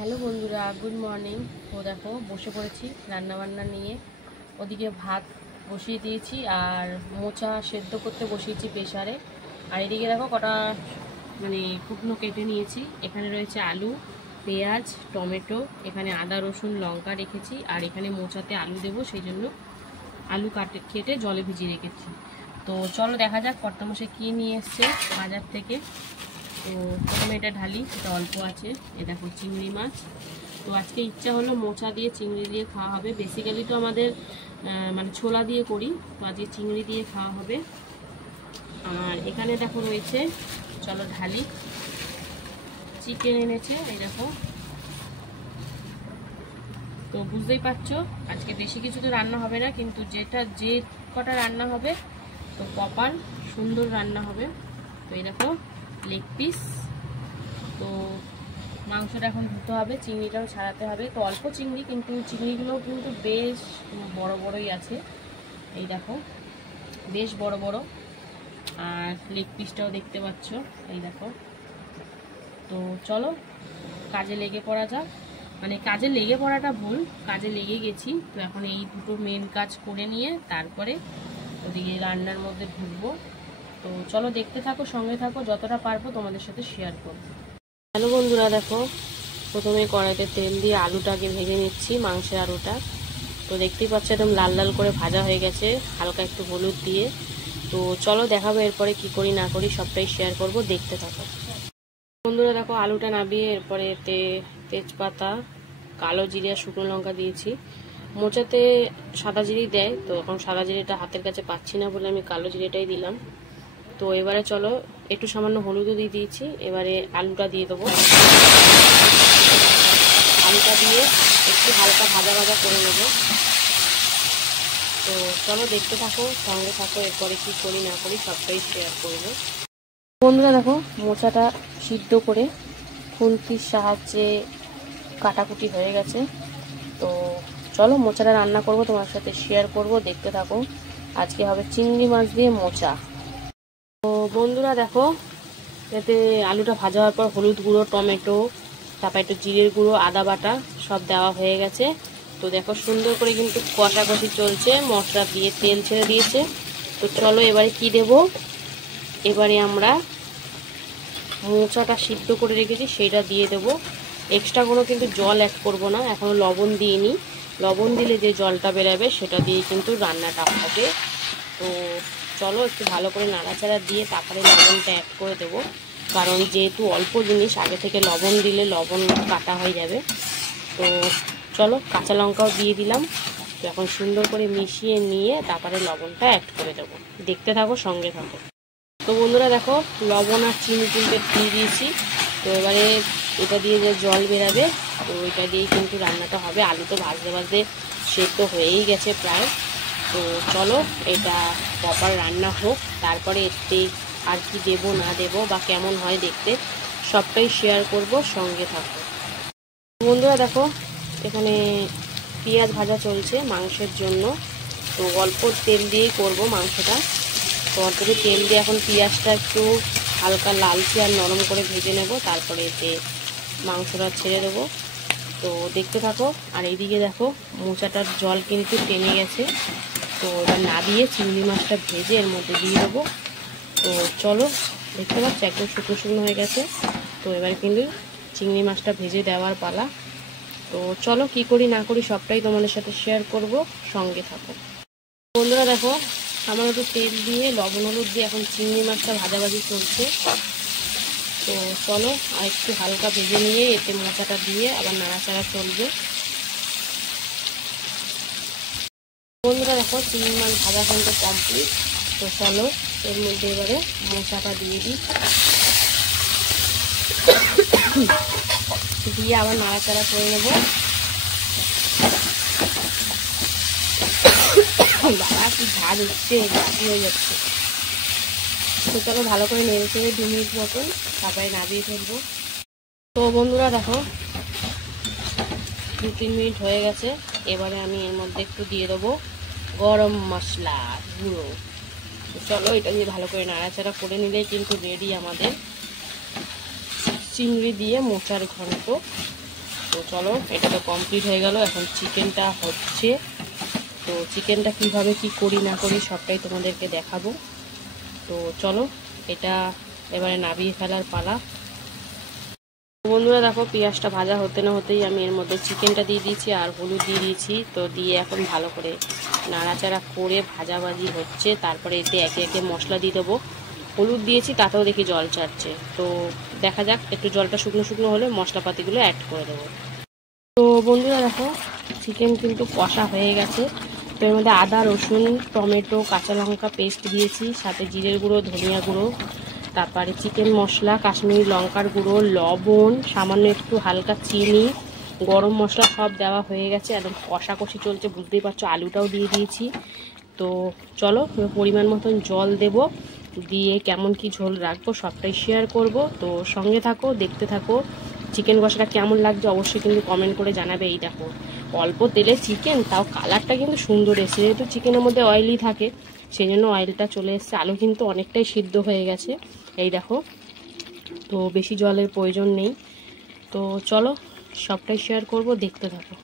Hello বন্ধুরা, good morning. তো দেখো বসে পড়েছি রান্না বান্না নিয়ে। ওদিকে ভাত বসিয়ে দিয়েছি আর মোচা সেদ্ধ করতে বসিয়েছি প্রেসারে। আর এদিকে দেখো কটা শুকনো কেটে নিয়েছি। এখানে রয়েছে আলু, পেঁয়াজ, টমেটো, এখানে আদা রসুন লঙ্কা রেখেছি। আর এখানে মোচাতে আলু দেবো, সেই জন্য আলু কেটে জলে ভিজিয়ে রেখেছি। তো চলো দেখা যাক কর্তামশাই কী নিয়ে এসছে বাজার থেকে। তো প্রথমে এটা ঢালি, এটা অল্প আছে। এ দেখো চিংড়ি মাছ। তো আজকে ইচ্ছা হলো মোচা দিয়ে চিংড়ি দিয়ে খাওয়া হবে। বেসিক্যালি তো আমাদের ছোলা দিয়ে করি, তো আজকে চিংড়ি দিয়ে খাওয়া হবে। আর এখানে দেখো রয়েছে, চলো ঢালি, চিকেন এনেছে এই দেখো। তো বুঝতেই পারছো আজকে বেশি কিছু তো রান্না হবে না, কিন্তু যে কটা রান্না হবে তো প্রপার সুন্দর রান্না হবে। তো এই দেখো লেগ পিস। তো মাংসটা এখন ধুতে হবে, চিংড়িটাও ছাড়াতে হবে। তো অল্প চিংড়ি, কিন্তু চিংড়িগুলো কিন্তু বেশ বড় বড়ই আছে। এই দেখো বেশ বড় বড়। আর লেগ পিসটাও দেখতে পাচ্ছ, এই দেখো। তো চলো কাজে লেগে পড়া যাক। কাজে লেগে পড়াটা ভুল, কাজে লেগে গেছি। তো এখন এই দুটো মেন কাজ করে নিয়ে তারপরে ওদিকে রান্নার মধ্যে ঢুকবো। তো চলো দেখতে থাকো, সঙ্গে থাকো, যতটা পারবো তোমাদের সাথে শেয়ার করবো। হ্যালো বন্ধুরা, দেখো প্রথমে কড়াইতে তেল দিয়ে আলুটাকে ভেজে নিচ্ছি, মাংসের আলুটা। তো দেখতেই পাচ্ছ একদম লাল লাল করে ভাজা হয়ে গেছে, হালকা একটু হলুদ দিয়ে। তো চলো দেখাবো এরপরে কি করি না করি, সবটাই শেয়ার করব, দেখতে থাকো বন্ধুরা। দেখো আলুটা নাবিয়ে এরপরে তেজপাতা, কালো জিরে আর শুকনো লঙ্কা দিয়েছি। মোচাতে সাদা জিরে দেয়, তো এখন সাদা জিরেটা হাতের কাছে পাচ্ছি না বলে আমি কালো জিরেটাই দিলাম। তো এবারে চলো একটু সামান্য হলুদও দিয়ে দিয়েছি। এবারে আলুটা দিয়ে দেবো। আলুটা দিয়ে একটু হালকা ভাজা ভাজা করে নেব। তো চলো দেখতে থাকো, সঙ্গে থাকো, এরপরে কি করি না করি সবটাই শেয়ার করব বন্ধুরা। দেখো মোচাটা সিদ্ধ করে খুন্তির সাহায্যে কাটাকুটি হয়ে গেছে। তো চলো মোচাটা রান্না করব, তোমার সাথে শেয়ার করব, দেখতে থাকো। আজকে হবে চিংড়ি মাছ দিয়ে মোচা। তো বন্ধুরা দেখো, এতে আলুটা ভাজা হওয়ার পর হলুদ গুঁড়ো, টমেটো, তারপর একটু জিরের গুঁড়ো, আদা বাটা সব দেওয়া হয়ে গেছে। তো দেখো সুন্দর করে কিন্তু কষাকষি চলছে, মশলা দিয়ে তেল ছেড়ে দিয়েছে। তো চলো এবারে কি দেব, এবারে আমরা মোচাটা সিদ্ধ করে রেখেছি সেটা দিয়ে দেব। এক্সট্রা কোনো কিন্তু জল অ্যাড করব না, এখনও লবণ দিইনি। লবণ দিলে যে জলটা বেরোবে সেটা দিয়ে কিন্তু রান্নাটা হবে। তো চলো একটু ভালো করে নাড়াচাড়া দিয়ে তারপরে লবণটা অ্যাড করে দেবো, কারণ যেহেতু অল্প জিনিস আগে থেকে লবণ দিলে লবণ কাটা হয়ে যাবে। তো চলো কাঁচা লঙ্কাও দিয়ে দিলাম। তো এখন সুন্দর করে মিশিয়ে নিয়ে তারপরে লবণটা অ্যাড করে দেবো, দেখতে থাকো, সঙ্গে থাকো। তো বন্ধুরা দেখো লবণ আর চিনি কিন্তু দিয়ে দিয়েছি। তো এবারে এটা দিয়ে যে জল বেরাবে, তো এটা দিয়েই কিন্তু রান্নাটা হবে। আলু তো ভাজতে ভাজতে সেদ্ধ হয়েই গেছে প্রায়। তো চলো এটা প্রপার রান্না হোক, তারপরে এতে আর কি দেব না দেব বা কেমন হয় দেখতে সবটাই শেয়ার করব, সঙ্গে থাকবো বন্ধুরা। দেখো এখানে পেঁয়াজ ভাজা চলছে মাংসের জন্য। তো অল্প তেল দিয়েই করব মাংসটা। তো অল্প তেল দিয়ে এখন পেঁয়াজটা একটু হালকা লালচে আর নরম করে ভেজে নেব, তারপরে এতে মাংসটা ছেড়ে দেবো। তো দেখতে থাকো। আর এইদিকে দেখো মোচাটার জল কিন্তু টেনে গেছে। তো এবার না দিয়ে চিংড়ি মাছটা ভেজে এর মধ্যে দিয়ে দেবো। তো চলো দেখতে পাচ্ছ একদম শুকনো শুকনো হয়ে গেছে। তো এবার কিন্তু চিংড়ি মাছটা ভেজে দেওয়ার পালা। তো চলো কি করি না করি সবটাই তোমাদের সাথে শেয়ার করব, সঙ্গে থাকো বন্ধুরা। দেখো সামান্য একটু তেল দিয়ে লবণ হলুদ দিয়ে এখন চিংড়ি মাছটা ভাজাভাজি চলছে। তো চলো আর একটু হালকা ভেজে নিয়ে এতে মোচাটা দিয়ে আবার নাড়াচাড়া চলবে বন্ধুরা। দেখো চিংড়ি মাছ ভাজা কিন্তু কমপ্লিট। তো চলো এর মধ্যে এবারে মোচাটা দিয়ে দিই, দিয়ে আবার নাড়াচাড়া করে নেবো। বাবা কি ঝাঁজ উঠছে, বাকি হয়ে যাচ্ছে। তো চলো ভালো করে নেড়ে চেড়ে 2 মিনিট মতন তারপরে নামিয়ে ফেলবো। তো বন্ধুরা দেখো 2-3 মিনিট হয়ে গেছে। এবারে আমি এর মধ্যে একটু দিয়ে দেবো গরম মশলা গুঁড়ো। তো চলো এটা দিয়ে ভালো করে নাড়াচাড়া করে নিলেই কিন্তু রেডি আমাদের চিংড়ি দিয়ে মোচার ঘন্ট। তো চলো, এটা তো কমপ্লিট হয়ে গেল। এখন চিকেনটা হচ্ছে, তো চিকেনটা কিভাবে কি করি না করি সবটাই তোমাদেরকে দেখাবো। তো চলো, এটা এবারে নামিয়ে ফেলার পালা। বন্ধুরা দেখো, পেঁয়াজটা ভাজা হতে না হতেই আমি এর মধ্যে চিকেনটা দিয়ে দিয়েছি আর হলুদ দিয়ে দিয়েছি। তো দিয়ে এখন ভালো করে নাড়াচাড়া করে ভাজাভাজি হচ্ছে। তারপরে এতে একে একে মশলা দিয়ে দেবো। হলুদ দিয়েছি, তাতেও দেখি জল ছাড়ছে। তো দেখা যাক, একটু জলটা শুকনো শুকনো হলে মশলাপাতিগুলো অ্যাড করে দেবো। তো বন্ধুরা দেখো, চিকেন কিন্তু কষা হয়ে গেছে। তো এর মধ্যে আদা, রসুন, টমেটো, কাঁচা লঙ্কা পেস্ট দিয়েছি, সাথে জিরের গুঁড়ো, ধনিয়া গুঁড়ো, তারপরে চিকেন মশলা, কাশ্মীরি লঙ্কার গুঁড়ো, লবণ, সামান্য একটু হালকা চিনি, গরম মশলা সব দেওয়া হয়ে গেছে। একদম কষাকষি চলছে, বুঝতেই পারছো। আলুটাও দিয়ে দিয়েছি। তো চলো, পরিমাণ মতন জল দেব, দিয়ে কেমন কি ঝোল রাখবো সবটাই শেয়ার করব। তো সঙ্গে থাকো, দেখতে থাকো। চিকেন কষাটা কেমন লাগছে অবশ্যই কিন্তু কমেন্ট করে জানাবে। এই দেখো, অল্প তেলে চিকেন, তাও কালারটা কিন্তু সুন্দর এসেছে। যেহেতু চিকেনের মধ্যে অয়েলি থাকে, সেই জন্য অয়েলটা চলে এসছে। আলু কিন্তু অনেকটাই সিদ্ধ হয়ে গেছে, এই দেখো। তো বেশি জলের প্রয়োজন নেই। তো চলো, সবটাই শেয়ার করব, দেখতে থাকো।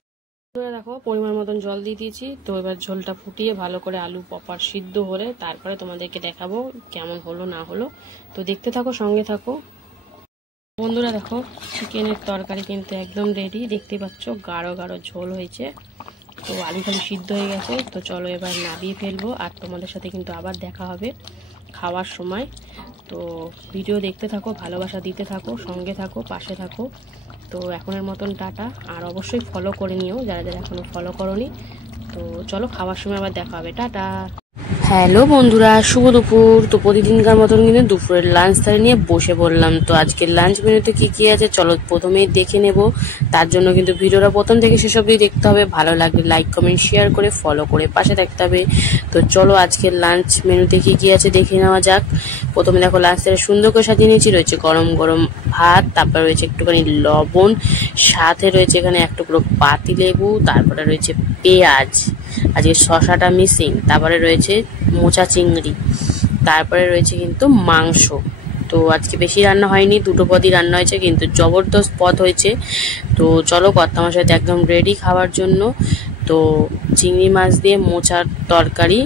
দেখো, পরিমাণ মতন জল দিয়ে দিয়েছি। তো এবার ঝোলটা ফুটিয়ে ভালো করে আলু প্রপার সিদ্ধ হলে তারপরে তোমাদেরকে দেখাবো কেমন হলো না হলো। তো দেখতে থাকো, সঙ্গে থাকো। বন্ধুরা দেখো, চিকেনের তরকারি কিন্তু একদম রেডি। দেখতে পাচ্ছ গাঢ় গাঢ় ঝোল হয়েছে। তো আলু খালি সিদ্ধ হয়ে গেছে। তো চলো এবার নামিয়ে ফেলবো, আর তোমাদের সাথে কিন্তু আবার দেখা হবে খাওয়ার সময়। তো ভিডিও দেখতে থাকো, ভালোবাসা দিতে থাকো, সঙ্গে থাকো, পাশে থাকো। তো এখনের মতন টাটা, আর অবশ্যই ফলো করে নিও যারা যারা এখনো ফলো করোনি। তো চলো, খাওয়ার সময় আবার দেখা হবে, টাটা। হ্যালো বন্ধুরা, শুভ দুপুর। তো প্রতিদিনকার মতন কিন্তু দুপুরের লাঞ্চ থালি নিয়ে বসে পড়লাম। তো আজকের লাঞ্চ মেনুতে কি কি আছে চলো প্রথমেই দেখে নেব। তার জন্য কিন্তু ভিডিওটা প্রথম থেকে শেষ অবধি দেখতে হবে। ভালো লাগলে লাইক, কমেন্ট, শেয়ার করে ফলো করে পাশে থাকতে হবে। তো চলো, আজকের লাঞ্চ মেনুতে কি কি আছে দেখে নেওয়া যাক। প্রথমে দেখো, লাঞ্চটা সুন্দর করে সাজিয়ে নিয়েছি। রয়েছে গরম গরম ভাত, তারপরে রয়েছে একটুখানি লবণ, সাথে রয়েছে এখানে এক টুকরো পাতিলেবু, তারপরে রয়েছে পেঁয়াজ, আজকে শশাটা মিসিং, তারপরে রয়েছে মোচা চিংড়ি, তারপরে রয়েছে কিন্তু মাংস। তো আজকে বেশি রান্না হয়নি, দুটো পদই রান্না হয়েছে, কিন্তু জবরদস্ত পদ হয়েছে। তো চলো, কর্তামশাই একদম রেডি খাওয়ার জন্য। তো চিংড়ি মাছ দিয়ে মোচার তরকারি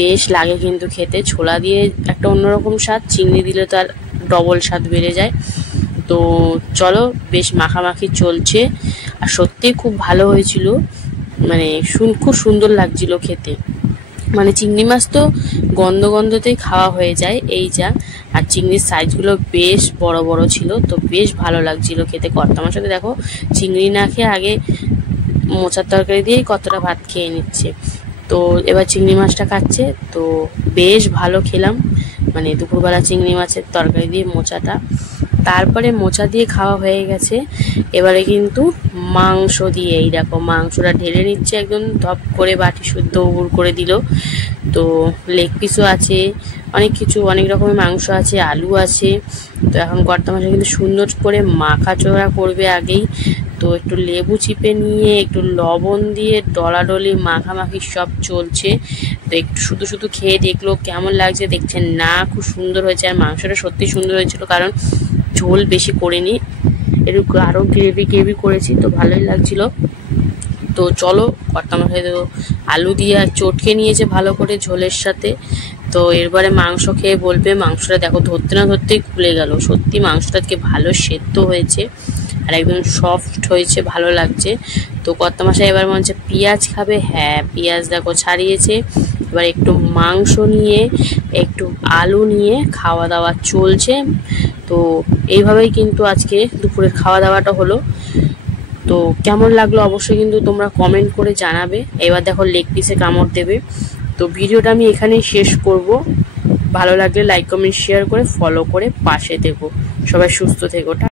বেশ লাগে কিন্তু খেতে। ছোলা দিয়ে একটা অন্যরকম স্বাদ, চিংড়ি দিলে তো আর ডবল স্বাদ বেড়ে যায়। তো চলো, বেশ মাখামাখি চলছে, আর সত্যি খুব ভালো হয়েছিল। মানে খুব সুন্দর লাগছিল খেতে। মানে চিংড়ি মাছ তো গন্ধ গন্ধতেই খাওয়া হয়ে যায়, এই যা। আর চিংড়ির সাইজগুলো বেশ বড় বড় ছিল, তো বেশ ভালো লাগছিল খেতে। কর্তামার সাথে দেখো, চিংড়ি না খেয়ে আগে মোচার তরকারি দিয়েই কতটা ভাত খেয়ে নিচ্ছে। তো এবার চিংড়ি মাছটা খাচ্ছে, তো বেশ ভালো খেলাম। মানে দুপুরবেলা চিংড়ি মাছের তরকারি দিয়ে মোচাটা। তারপরে মোচা দিয়ে খাওয়া হয়ে গেছে। এবারে কিন্তু মাংস দিয়ে, এই দেখো মাংসটা ঢেলে নিচ্ছে একদম ধপ করে, বাটি শুদ্ধ উবুর করে দিল। তো লেগ পিসও আছে, অনেক কিছু, অনেক রকমের মাংস আছে, আলু আছে। তো এখন কর্তামশাই কিন্তু সুন্দর করে মাখা চোড়া করবে আগেই। তো একটু লেবু চিপে নিয়ে একটু লবণ দিয়ে ডলাডলি মাখামাখি সব চলছে। তো একটু শুধু শুধু খেয়ে দেখলো কেমন লাগছে, দেখছেন না, খুব সুন্দর হয়েছে। আর মাংসটা সত্যি সুন্দর হয়েছিল, কারণ ঝোল বেশি করিনি, একটু আরও গ্রেভি গ্রেভি করেছি, তো ভালোই লাগছিল। তো চলো, কর্তামশাই তো আলু দিয়ে চটকে নিয়েছে ভালো করে ঝোলের সাথে। তো এরপরে মাংস খেয়ে বলবে। মাংসটা দেখো ধরতে না ধরতেই খুলে গেল। সত্যি মাংসটা আজকে ভালো সেদ্ধ হয়েছে, আর একদম সফট হয়েছে, ভালো লাগছে। তো কর্তামশাই এবার মনে হচ্ছে পেঁয়াজ খাবে। হ্যাঁ, পেঁয়াজ দেখো ছাড়িয়েছে। এবার একটু মাংস নিয়ে, একটু আলু নিয়ে খাওয়া দাওয়া চলছে। তো এইভাবেই কিন্তু আজকে দুপুরের খাওয়া দাওয়াটা হলো। তো কেমন লাগলো অবশ্যই কিন্তু তোমরা কমেন্ট করে জানাবে। এবার দেখো লেগ পিসে কামড় দেবে। তো ভিডিওটা আমি এখানেই শেষ করব। ভালো লাগলে লাইক, কমেন্ট, শেয়ার করে ফলো করে পাশে থেকো। সবাই সুস্থ থেকো।